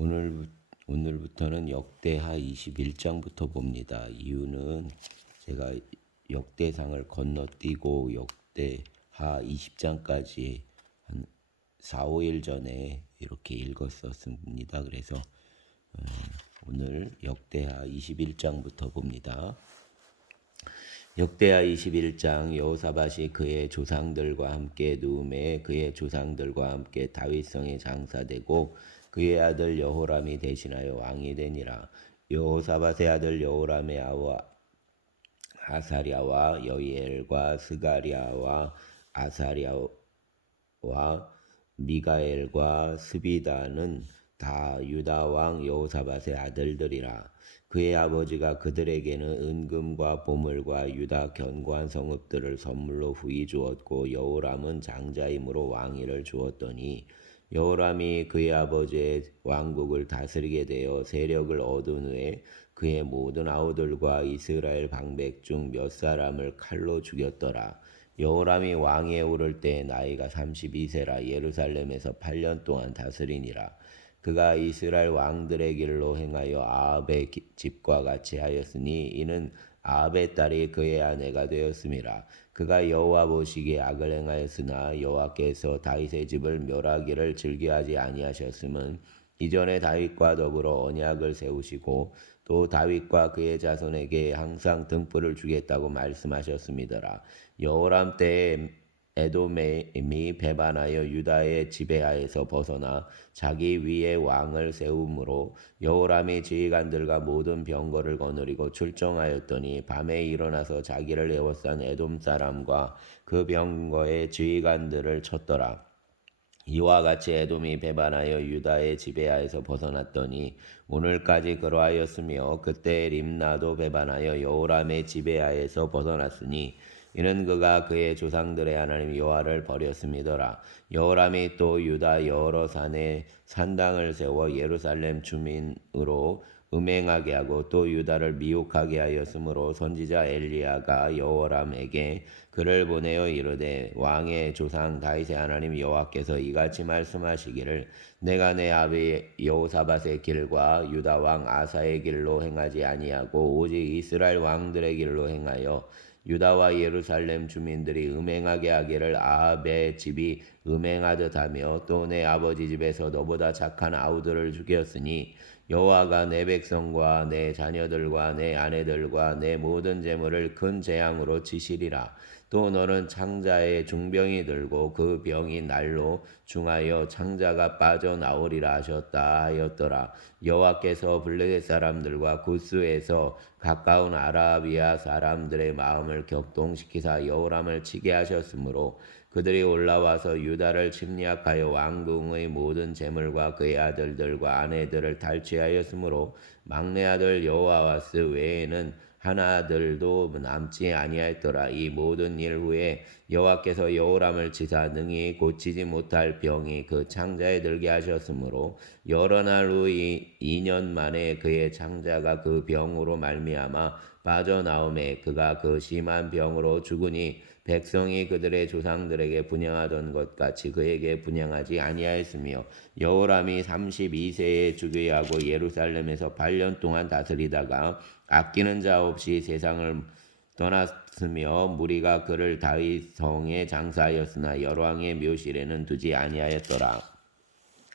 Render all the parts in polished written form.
오늘, 오늘부터는 역대하 21장부터 봅니다. 이유는 제가 역대상을 건너뛰고 역대하 20장까지 한 4, 5일 전에 이렇게 읽었었습니다. 그래서 오늘 역대하 21장부터 봅니다. 역대하 21장. 여호사밧이 그의 조상들과 함께 누움에 그의 조상들과 함께 다윗성에 장사되고 그의 아들 여호람이 대신하여 왕이 되니라. 여호사밧의 아들 여호람의 아와 아사랴와 여이엘과 스가랴와 아사랴와 미가엘과 스비다는 다 유다 왕 여호사밧의 아들들이라. 그의 아버지가 그들에게는 은금과 보물과 유다 견고한 성읍들을 선물로 후히 주었고 여호람은 장자이므로 왕위를 주었더니 여호람이 그의 아버지의 왕국을 다스리게 되어 세력을 얻은 후에 그의 모든 아우들과 이스라엘 방백 중 몇 사람을 칼로 죽였더라. 여호람이 왕위에 오를 때 나이가 32세라 예루살렘에서 8년 동안 다스리니라. 그가 이스라엘 왕들의 길로 행하여 아합의 집과 같이 하였으니 이는 아합의 딸이 그의 아내가 되었음이라. 그가 여호와 보시기에 악을 행하였으나 여호와께서 다윗의 집을 멸하기를 즐겨하지 아니하셨음은 이전에 다윗과 더불어 언약을 세우시고 또 다윗과 그의 자손에게 항상 등불을 주겠다고 말씀하셨음이더라. 여호람 때에 에돔이 배반하여 유다의 지배하에서 벗어나 자기 위에 왕을 세우므로 여호람이 지휘관들과 모든 병거를 거느리고 출정하였더니 밤에 일어나서 자기를 에워싼 에돔 사람과 그 병거의 지휘관들을 쳤더라. 이와 같이 에돔이 배반하여 유다의 지배하에서 벗어났더니 오늘까지 그러하였으며 그때 림나도 배반하여 여호람의 지배하에서 벗어났으니 이는 그가 그의 조상들의 하나님 여호와를 버렸음이더라. 여호람이 또 유다 여러 산에 산당을 세워 예루살렘 주민으로 음행하게 하고 또 유다를 미혹하게 하였으므로 선지자 엘리야가 여호람에게 그를 보내어 이르되 왕의 조상 다윗의 하나님 여호와께서 이같이 말씀하시기를 내가 내 아비 여호사밧의 길과 유다 왕 아사의 길로 행하지 아니하고 오직 이스라엘 왕들의 길로 행하여 유다와 예루살렘 주민들이 음행하게 하기를 아합의 집이 음행하듯 하며 또 내 아버지 집에서 너보다 착한 아우들을 죽였으니 여호와가 내 백성과 내 자녀들과 내 아내들과 내 모든 재물을 큰 재앙으로 치시리라. 또 너는 창자의 중병이 들고 그 병이 날로 중하여 창자가 빠져나오리라 하셨다 하였더라. 여호와께서 블레셋 사람들과 구스에서 가까운 아라비아 사람들의 마음을 격동시키사 여호람을 치게 하셨으므로 그들이 올라와서 유다를 침략하여 왕궁의 모든 재물과 그의 아들들과 아내들을 탈취하였으므로 막내 아들 여호아와스 외에는 하나들도 남지 아니하였더라. 이 모든 일 후에 여호와께서 여호람을 치사 능히 고치지 못할 병이 그 창자에 들게 하셨으므로 여러 날 후 2년 만에 그의 창자가 그 병으로 말미암아 빠져나오매 그가 그 심한 병으로 죽으니 백성이 그들의 조상들에게 분향하던 것 같이 그에게 분향하지 아니하였으며 여호람이 32세에 즉위하고 예루살렘에서 8년 동안 다스리다가 아끼는 자 없이 세상을 떠났으며 무리가 그를 다윗 성에 장사하였으나 열왕의 묘실에는 두지 아니하였더라.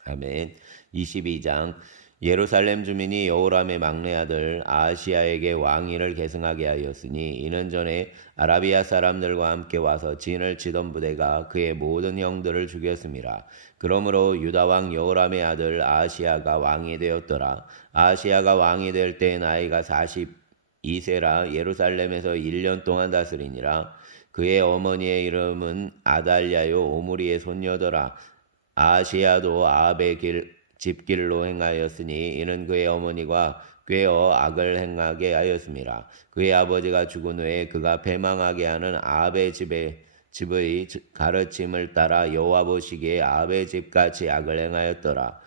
아멘. 22장. 예루살렘 주민이 여호람의 막내 아들 아하시야에게 왕위를 계승하게 하였으니 이는 전에 아라비아 사람들과 함께 와서 진을 치던 부대가 그의 모든 형들을 죽였음이라. 그러므로 유다 왕 여호람의 아들 아하시야가 왕이 되었더라. 아하시야가 왕이 될 때 나이가 42세라 예루살렘에서 1년 동안 다스리니라. 그의 어머니의 이름은 아달랴요 오므리의 손녀더라. 아하시야도 아합의 집길로 행하였으니 이는 그의 어머니가 꾀어 악을 행하게 하였음이라. 그의 아버지가 죽은 후에 그가 패망하게 하는 아합의 집의 가르침을 따라 여호와 보시기에 아합의 집같이 악을 행하였더라.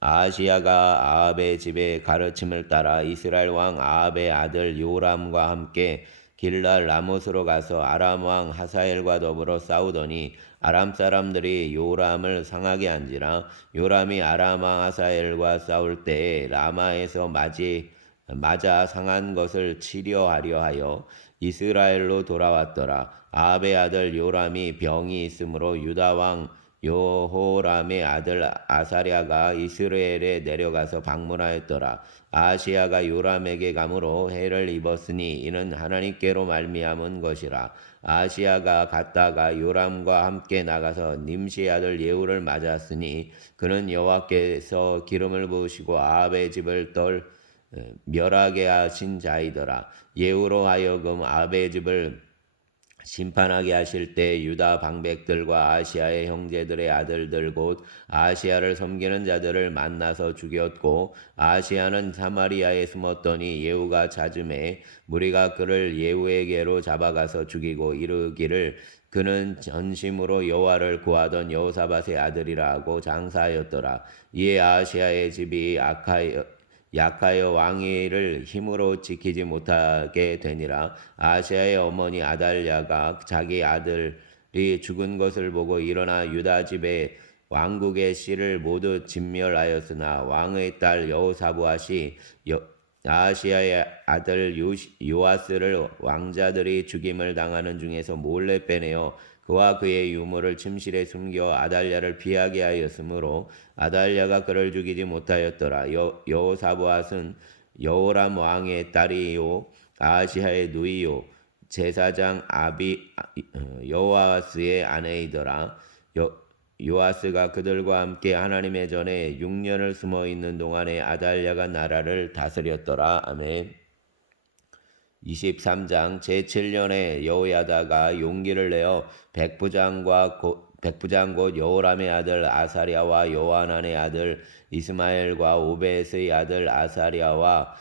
아하시야가 아합의 집의 가르침을 따라 이스라엘 왕 아합의 아들 요람과 함께 길랄 라못으로 가서 아람 왕 하사엘과 더불어 싸우더니 아람 사람들이 요람을 상하게 한지라. 요람이 아람 왕 하사엘과 싸울 때에 라마에서 맞아 상한 것을 치료하려 하여 이스라엘로 돌아왔더라. 아합의 아들 요람이 병이 있으므로 유다 왕 여호람의 아들 아사랴가 이스라엘에 내려가서 방문하였더라. 아시아가 요람에게 감으로 해를 입었으니 이는 하나님께로 말미암은 것이라. 아시아가 갔다가 요람과 함께 나가서 님시의 아들 예후를 맞았으니 그는 여호와께서 기름을 부으시고 아합의 집을 멸하게 하신 자이더라. 예후로 하여금 아합의 집을 심판하게 하실 때 유다 방백들과 아시아의 형제들의 아들들 곧 아시아를 섬기는 자들을 만나서 죽였고 아시아는 사마리아에 숨었더니 예후가 찾음에 무리가 그를 예후에게로 잡아가서 죽이고 이르기를 그는 전심으로 여호와를 구하던 여호사밧의 아들이라 하고 장사하였더라. 이에 아시아의 집이 약하여 왕위를 힘으로 지키지 못하게 되니라. 아시아의 어머니 아달랴가 자기 아들이 죽은 것을 보고 일어나 유다 집의 왕국의 씨를 모두 진멸하였으나 왕의 딸 여호사부앗이 아시아의 아들 요아스를 왕자들이 죽임을 당하는 중에서 몰래 빼내어 그와 그의 유물을 침실에 숨겨 아달랴를 피하게 하였으므로 아달랴가 그를 죽이지 못하였더라. 여호사부앗은 여호람 왕의 딸이요 아시아의 누이요 제사장 여호아스의 아내이더라. 요아스가 그들과 함께 하나님의 전에 6년을 숨어 있는 동안에 아달랴가 나라를 다스렸더라. 아멘. 23장 제7년에 여호야다가 용기를 내어 백부장 곧 여호람의 아들 아사랴와 요하난의 아들 이스마엘과 오벳의 아들 아사랴와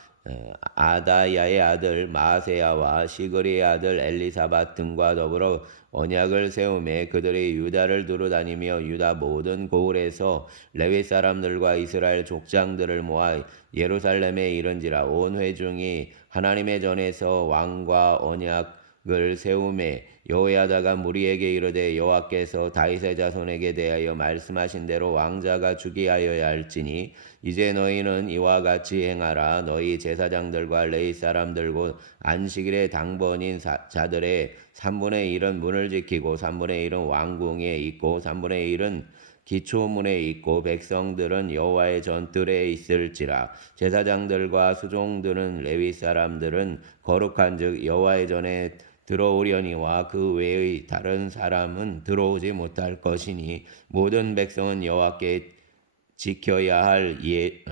아다야의 아들 마세야와 시그리의 아들 엘리사밧 등과 더불어 언약을 세우매 그들이 유다를 두루다니며 유다 모든 고을에서 레위 사람들과 이스라엘 족장들을 모아 예루살렘에 이른지라. 온 회중이 하나님의 전에서 왕과 언약을 세우매 여호야다가 무리에게 이르되 여호와께서 다윗의 자손에게 대하여 말씀하신 대로 왕자가 주기하여야 할지니 이제 너희는 이와 같이 행하라. 너희 제사장들과 레위 사람들 곧 안식일의 당번인 자들의 3분의 1은 문을 지키고 3분의 1은 왕궁에 있고 3분의 1은 기초문에 있고 백성들은 여호와의 전뜰에 있을지라. 제사장들과 수종들은 레위 사람들은 거룩한즉 여호와의 전에 들어오려니와 그 외의 다른 사람은 들어오지 못할 것이니 모든 백성은 여호와께 지켜야 할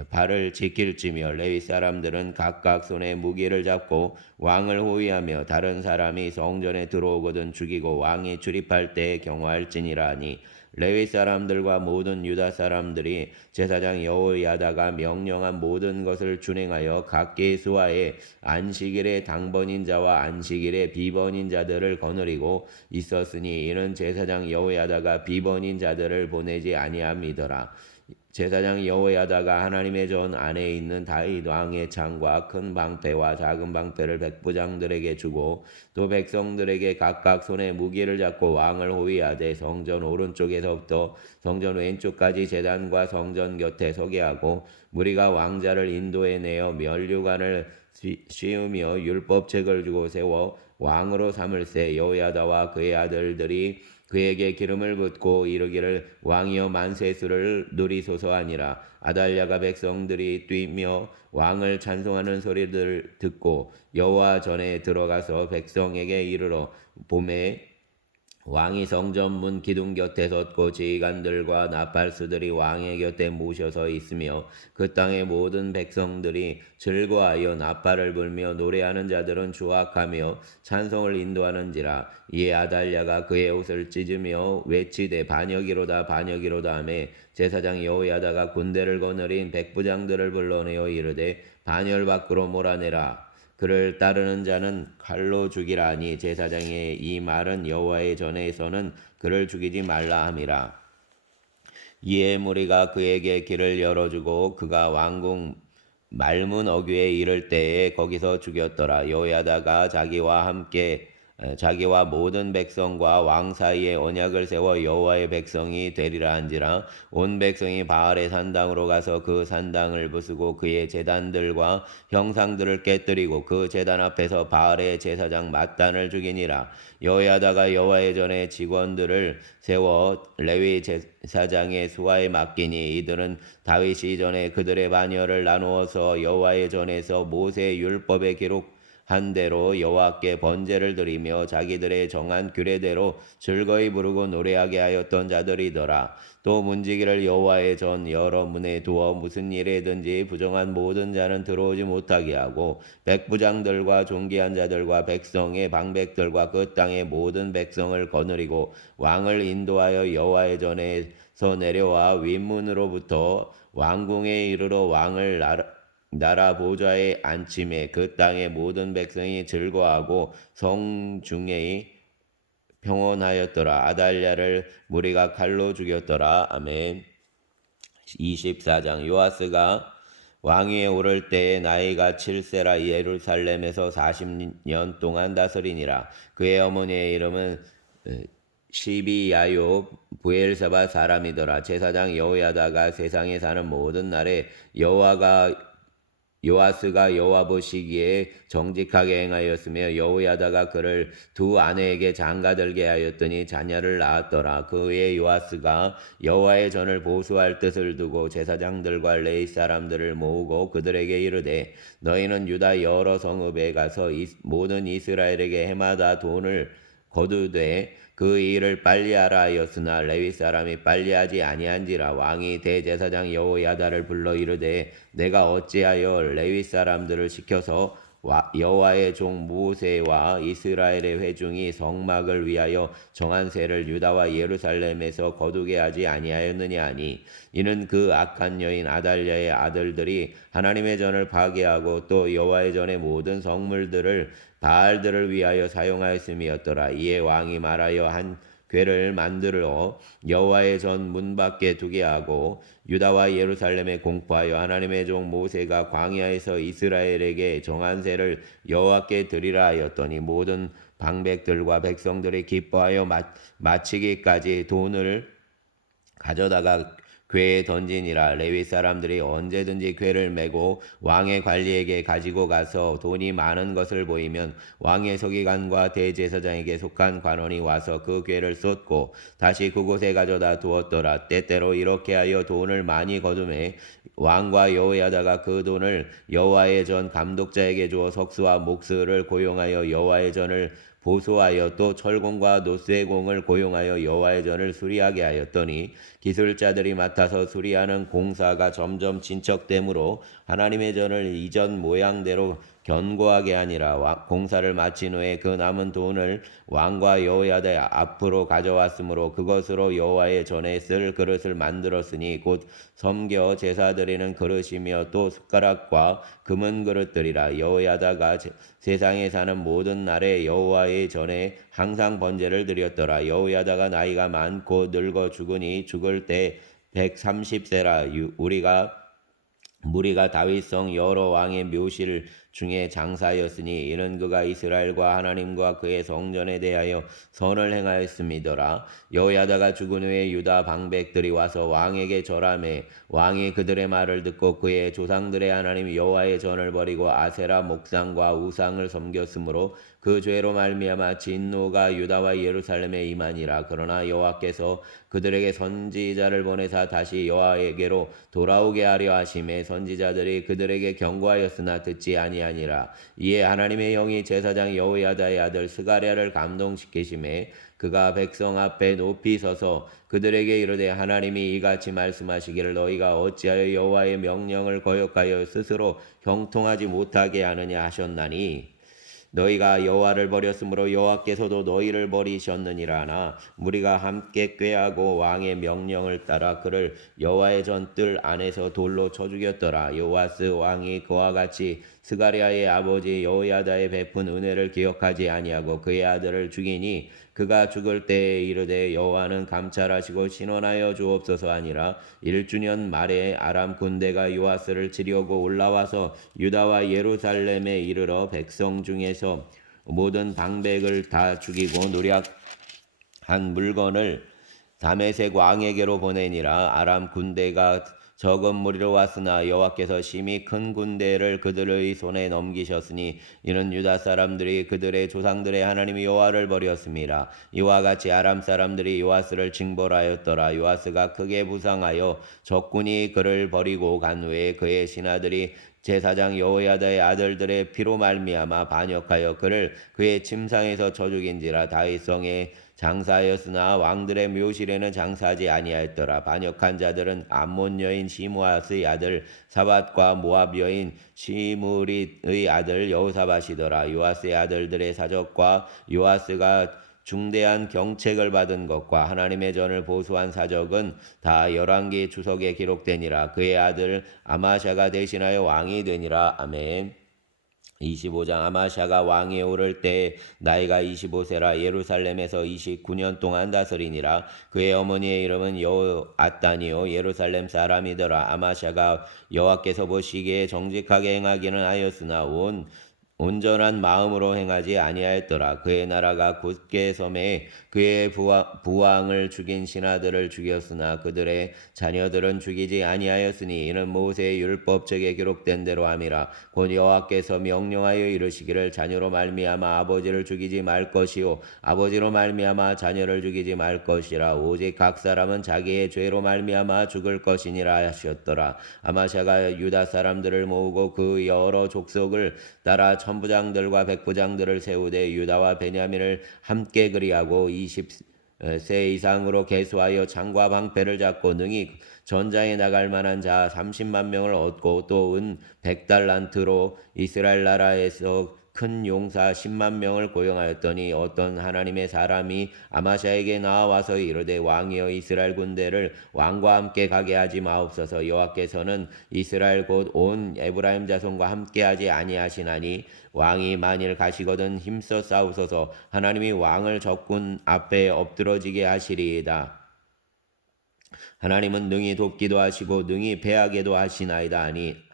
발을 지킬지며 레위 사람들은 각각 손에 무기를 잡고 왕을 호위하며 다른 사람이 성전에 들어오거든 죽이고 왕이 출입할 때에 경화할지니라 하니 레위 사람들과 모든 유다 사람들이 제사장 여호야다가 명령한 모든 것을 준행하여 각기 수하에 안식일의 당번인 자와 안식일의 비번인 자들을 거느리고 있었으니 이는 제사장 여호야다가 비번인 자들을 보내지 아니함이더라. 제사장 여호야다가 하나님의 전 안에 있는 다윗 왕의 창과 큰 방패와 작은 방패를 백부장들에게 주고 또 백성들에게 각각 손에 무기를 잡고 왕을 호위하되 성전 오른쪽에서부터 성전 왼쪽까지 제단과 성전 곁에 서게 하고 무리가 왕자를 인도해 내어 면류관을 씌우며 율법책을 주고 세워 왕으로 삼을세. 여호야다와 그의 아들들이 그에게 기름을 붓고 이르기를 왕이여 만세수를 누리소서 하니라. 아달랴가 백성들이 뛰며 왕을 찬송하는 소리를 듣고 여호와 전에 들어가서 백성에게 이르러 봄에 왕이 성전 문 기둥 곁에 섰고 지휘관들과 나팔수들이 왕의 곁에 모셔서 있으며 그 땅의 모든 백성들이 즐거워하여 나팔을 불며 노래하는 자들은 주악하며 찬송을 인도하는지라. 이에 아달랴가 그의 옷을 찢으며 외치되 반역이로다 반역이로다 하매 제사장 여호야다가 군대를 거느린 백부장들을 불러내어 이르되 반열 밖으로 몰아내라. 그를 따르는 자는 칼로 죽이라 하니 제사장의 이 말은 여호와의 전에서는 그를 죽이지 말라 함이라. 이에 무리가 그에게 길을 열어주고 그가 왕궁 말문 어귀에 이를 때에 거기서 죽였더라. 여호야다가 자기와 모든 백성과 왕 사이에 언약을 세워 여호와의 백성이 되리라 한지라. 온 백성이 바알의 산당으로 가서 그 산당을 부수고 그의 제단들과 형상들을 깨뜨리고 그 제단 앞에서 바알의 제사장 맏단을 죽이니라. 여호야다가 여호와의 전에 직원들을 세워 레위 제사장의 수하에 맡기니 이들은 다윗이 전에 그들의 반열을 나누어서 여호와의 전에서 모세 율법에 기록한 대로 여호와께 번제를 드리며 자기들의 정한 규례대로 즐거이 부르고 노래하게 하였던 자들이더라. 또 문지기를 여호와의 전 여러 문에 두어 무슨 일에든지 부정한 모든 자는 들어오지 못하게 하고 백부장들과 존귀한 자들과 백성의 방백들과 그 땅의 모든 백성을 거느리고 왕을 인도하여 여호와의 전에서 내려와 윗문으로부터 왕궁에 이르러 왕을 나라 보좌에 앉힘에 그 땅의 모든 백성이 즐거워하고 성중에 평온하였더라. 아달랴를 무리가 칼로 죽였더라. 아멘. 24장. 요아스가 왕위에 오를 때에 나이가 7세라 예루살렘에서 40년 동안 다스리니라. 그의 어머니의 이름은 시비야요 부엘사바 사람이더라. 제사장 여호야다가 세상에 사는 모든 날에 요아스가 여호와 보시기에 정직하게 행하였으며 여호야다가 그를 두 아내에게 장가들게 하였더니 자녀를 낳았더라. 그 후에 요아스가 여호와의 전을 보수할 뜻을 두고 제사장들과 레위 사람들을 모으고 그들에게 이르되 너희는 유다 여러 성읍에 가서 모든 이스라엘에게 해마다 돈을 거두되 그 일을 빨리 하라 하였으나 레위 사람이 빨리 하지 아니한지라. 왕이 대제사장 여호야다를 불러 이르되 내가 어찌하여 레위 사람들을 시켜서 여호와의 종 모세와 이스라엘의 회중이 성막을 위하여 정한 세를 유다와 예루살렘에서 거두게 하지 아니하였느냐 하니 이는 그 악한 여인 아달랴의 아들들이 하나님의 전을 파괴하고 또 여호와의 전의 모든 성물들을 바알들을 위하여 사용하였음이었더라. 이에 왕이 말하여 한 궤를 만들어 여호와의 전 문 밖에 두게 하고 유다와 예루살렘에 공포하여 하나님의 종 모세가 광야에서 이스라엘에게 정한 세를 여호와께 드리라 하였더니 모든 방백들과 백성들이 기뻐하여 마치기까지 돈을 가져다가 궤에 던지니라. 레위 사람들이 언제든지 궤를 메고 왕의 관리에게 가지고 가서 돈이 많은 것을 보이면 왕의 서기관과 대제사장에게 속한 관원이 와서 그 궤를 쏟고 다시 그곳에 가져다 두었더라. 때때로 이렇게 하여 돈을 많이 거두매 왕과 여호야다가 그 돈을 여호와의 전 감독자에게 주어 석수와 목수를 고용하여 여호와의 전을 보수하여 또 철공과 노쇠공을 고용하여 여호와의 전을 수리하게 하였더니 기술자들이 맡아서 수리하는 공사가 점점 진척되므로 하나님의 전을 이전 모양대로 견고하게 하니라. 공사를 마친 후에 그 남은 돈을 왕과 여호야다 앞으로 가져왔으므로 그것으로 여호와의 전에 쓸 그릇을 만들었으니 곧 섬겨 제사 드리는 그릇이며 또 숟가락과 금은 그릇들이라. 여호야다가 세상에 사는 모든 날에 여호와의 전에 항상 번제를 드렸더라. 여호야다가 나이가 많고 늙어 죽으니 죽을 때 130세라. 무리가 다윗성 여러 왕의 묘실 중에 장사였으니 이는 그가 이스라엘과 하나님과 그의 성전에 대하여 선을 행하였음이더라. 여호야다가 죽은 후에 유다 방백들이 와서 왕에게 절하매 왕이 그들의 말을 듣고 그의 조상들의 하나님 여호와의 전을 버리고 아세라 목상과 우상을 섬겼으므로 그 죄로 말미암아 진노가 유다와 예루살렘에 임하니라. 그러나 여호와께서 그들에게 선지자를 보내사 다시 여호와에게로 돌아오게 하려 하심에 선지자들이 그들에게 경고하였으나 듣지 아니하니라. 이에 하나님의 영이 제사장 여호야다의 아들 스가랴를 감동시키심에 그가 백성 앞에 높이 서서 그들에게 이르되 하나님이 이같이 말씀하시기를 너희가 어찌하여 여호와의 명령을 거역하여 스스로 형통하지 못하게 하느냐 하셨나니 너희가 여호와를 버렸으므로 여호와께서도 너희를 버리셨느니라나 무리가 함께 꾀하고 왕의 명령을 따라 그를 여호와의 전뜰 안에서 돌로 쳐 죽였더라. 여호와스 왕이 그와 같이 스가랴의 아버지 여호야다의 베푼 은혜를 기억하지 아니하고 그의 아들을 죽이니 그가 죽을 때에 이르되 여호와는 감찰하시고 신원하여 주옵소서 아니라 1주년 말에 아람 군대가 요아스를 치려고 올라와서 유다와 예루살렘에 이르러 백성 중에서 모든 방백을 다 죽이고 노략한 물건을 다메섹 왕에게로 보내니라. 아람 군대가 적은 무리로 왔으나 여호와께서 심히 큰 군대를 그들의 손에 넘기셨으니 이는 유다 사람들이 그들의 조상들의 하나님 여호와를 버렸습니다. 이와 같이 아람 사람들이 요아스를 징벌하였더라. 요아스가 크게 부상하여 적군이 그를 버리고 간 후에 그의 신하들이 제사장 여호야다의 아들들의 피로 말미암아 반역하여 그를 그의 침상에서 쳐 죽인지라. 다윗성에 장사하였으나 왕들의 묘실에는 장사하지 아니하였더라. 반역한 자들은 암몬 여인 시므앗의 아들 사밧과 모압 여인 시므릿의 아들 여호사밧이더라. 요아스의 아들들의 사적과 요아스가 중대한 경책을 받은 것과 하나님의 전을 보수한 사적은 다 열왕기 주석에 기록되니라. 그의 아들 아마샤가 대신하여 왕이 되니라. 아멘. 25장. 아마샤가 왕에 오를 때 나이가 25세라. 예루살렘에서 29년 동안 다스리니라. 그의 어머니의 이름은 여호앗단이요 예루살렘 사람이더라. 아마샤가 여호와께서 보시기에 정직하게 행하기는 하였으나 온전한 마음으로 행하지 아니하였더라. 그의 나라가 굳게 섬에 그의 부왕을 죽인 신하들을 죽였으나 그들의 자녀들은 죽이지 아니하였으니 이는 모세의 율법책에 기록된 대로 함이라. 곧 여호와께서 명령하여 이르시기를 자녀로 말미암아 아버지를 죽이지 말 것이요 아버지로 말미암아 자녀를 죽이지 말 것이라. 오직 각 사람은 자기의 죄로 말미암아 죽을 것이니라 하셨더라. 아마샤가 유다 사람들을 모으고 그 여러 족속을 따라 천부장들과 백부장들을 세우되 유다와 베냐민을 함께 그리하고 20세 이상으로 계수하여 창과 방패를 잡고 능히 전장에 나갈 만한 자 30만 명을 얻고 또 은 100달란트로 이스라엘 나라에서 큰 용사 10만 명을 고용하였더니 어떤 하나님의 사람이 아마샤에게 나와서 이르되 왕이여 이스라엘 군대를 왕과 함께 가게 하지 마옵소서. 여호와께서는 이스라엘 곧 온 에브라임 자손과 함께하지 아니하시나니 왕이 만일 가시거든 힘써 싸우소서. 하나님이 왕을 적군 앞에 엎드러지게 하시리이다. 하나님은 능히 돕기도 하시고 능히 패하게도 하시나이다 하니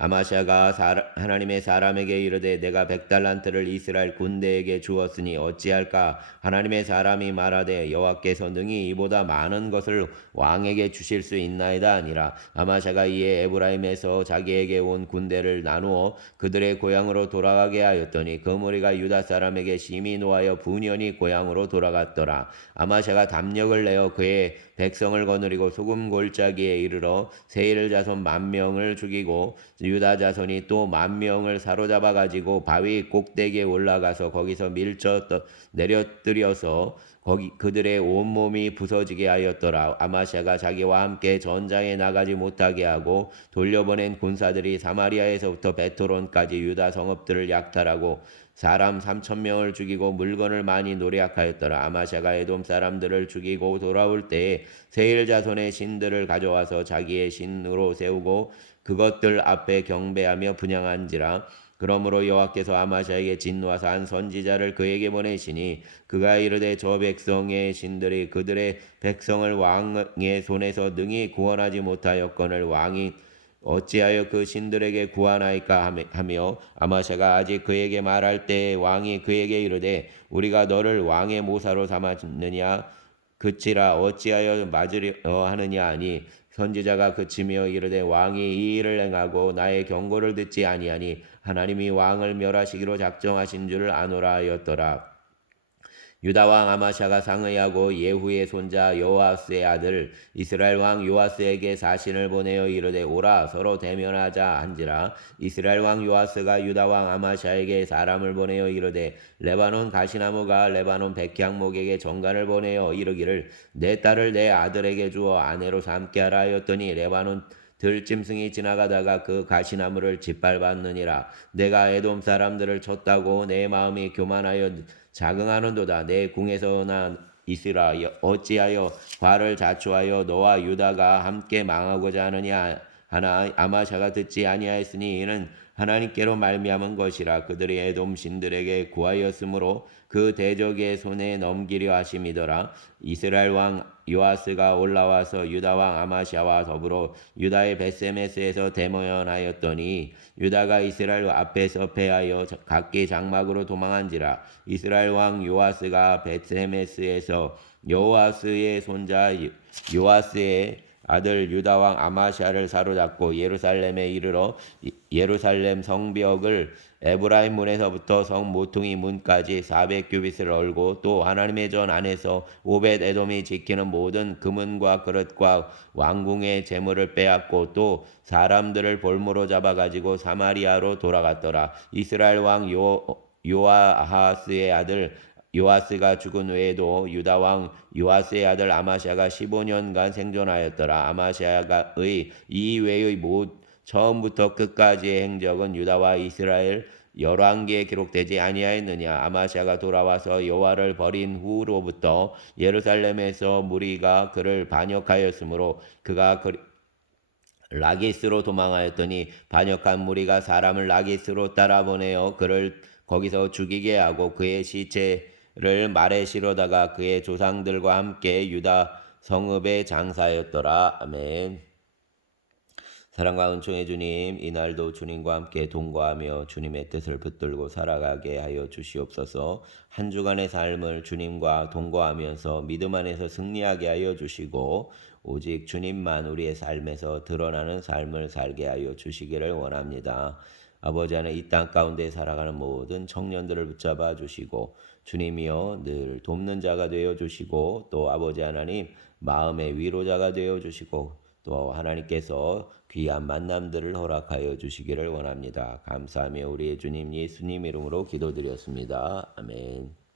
아마샤가 하나님의 사람에게 이르되 내가 100달란트를 이스라엘 군대에게 주었으니 어찌할까. 하나님의 사람이 말하되 여호와께서 능히 이보다 많은 것을 왕에게 주실 수 있나이다 아니라. 아마샤가 이에 에브라임에서 자기에게 온 군대를 나누어 그들의 고향으로 돌아가게 하였더니 그 무리가 유다 사람에게 심히 노하여 분연히 고향으로 돌아갔더라. 아마샤가 담력을 내어 그의 백성을 거느리고 소금 골짜기에 이르러 세일 자손 10,000명을 죽이고 유다 자손이 또 10,000명을 사로잡아 가지고 바위 꼭대기에 올라가서 거기서 밀쳐 내려뜨려서 그들의 온몸이 부서지게 하였더라. 아마샤가 자기와 함께 전장에 나가지 못하게 하고 돌려보낸 군사들이 사마리아에서부터 베토론까지 유다 성읍들을 약탈하고 사람 3,000명을 죽이고 물건을 많이 노략하였더라. 아마샤가 에돔 사람들을 죽이고 돌아올 때에 세일 자손의 신들을 가져와서 자기의 신으로 세우고 그것들 앞에 경배하며 분향한지라. 그러므로 여호와께서 아마샤에게 진노하사 한 선지자를 그에게 보내시니 그가 이르되 저 백성의 신들이 그들의 백성을 왕의 손에서 능히 구원하지 못하였거늘 왕이 어찌하여 그 신들에게 구하나이까 하며 아마샤가 아직 그에게 말할 때 왕이 그에게 이르되 우리가 너를 왕의 모사로 삼았느냐 그치라 어찌하여 맞으려 하느냐 하니 선지자가 그치며 이르되 왕이 이 일을 행하고 나의 경고를 듣지 아니하니 하나님이 왕을 멸하시기로 작정하신 줄을 아노라 하였더라. 유다 왕 아마샤가 상의하고 예후의 손자 여호아스의 아들 이스라엘 왕 요아스에게 사신을 보내어 이르되 오라 서로 대면하자 한지라. 이스라엘 왕 요아스가 유다 왕 아마샤에게 사람을 보내어 이르되 레바논 가시나무가 레바논 백향목에게 정관을 보내어 이르기를 내 딸을 내 아들에게 주어 아내로 삼게 하라 하였더니 레바논 들짐승이 지나가다가 그 가시나무를 짓밟았느니라. 내가 에돔 사람들을 쳤다고 내 마음이 교만하여 자긍하는도다. 내 궁에서 난 이스라 어찌하여 과를 자초하여 너와 유다가 함께 망하고자 하느냐 하나 아마샤가 듣지 아니하였으니 이는 하나님께로 말미암은 것이라. 그들이 에돔 신들에게 구하였으므로 그 대적의 손에 넘기려 하심이더라. 이스라엘 왕 요아스가 올라와서 유다 왕 아마샤와 더불어 유다의 벳세메스에서 대모연하였더니 유다가 이스라엘 앞에서 패하여 각기 장막으로 도망한지라. 이스라엘 왕 요아스가 벳세메스에서 요아스의 손자 요아스의 아들 유다 왕 아마샤를 사로잡고 예루살렘에 이르러 예루살렘 성벽을 에브라임 문에서부터 성 모퉁이 문까지 400규빗을 얼고 또 하나님의 전 안에서 오벳 에돔이 지키는 모든 금은과 그릇과 왕궁의 재물을 빼앗고 또 사람들을 볼모로 잡아가지고 사마리아로 돌아갔더라. 이스라엘 왕 요아하스의 아들 요아스가 죽은 외에도 유다 왕 요아스의 아들 아마샤가 15년간 생존하였더라. 아마샤의 이외의 처음부터 끝까지의 행적은 유다와 이스라엘 열왕기에 기록되지 아니하였느냐. 아마샤가 돌아와서 여호와를 버린 후로부터 예루살렘에서 무리가 그를 반역하였으므로 그가 라기스로 도망하였더니 반역한 무리가 사람을 라기스로 따라보내어 그를 거기서 죽이게 하고 그의 시체를 말에 실어다가 그의 조상들과 함께 유다 성읍에 장사하였더라. 아멘. 사랑과 은총의 주님, 이날도 주님과 함께 동거하며 주님의 뜻을 붙들고 살아가게 하여 주시옵소서. 한 주간의 삶을 주님과 동거하면서 믿음 안에서 승리하게 하여 주시고 오직 주님만 우리의 삶에서 드러나는 삶을 살게 하여 주시기를 원합니다. 아버지 하나님, 이 땅 가운데 살아가는 모든 청년들을 붙잡아 주시고 주님이여 늘 돕는 자가 되어 주시고 또 아버지 하나님 마음의 위로자가 되어 주시고 또 하나님께서 귀한 만남들을 허락하여 주시기를 원합니다. 감사하며 우리의 주님 예수님 이름으로 기도드렸습니다. 아멘.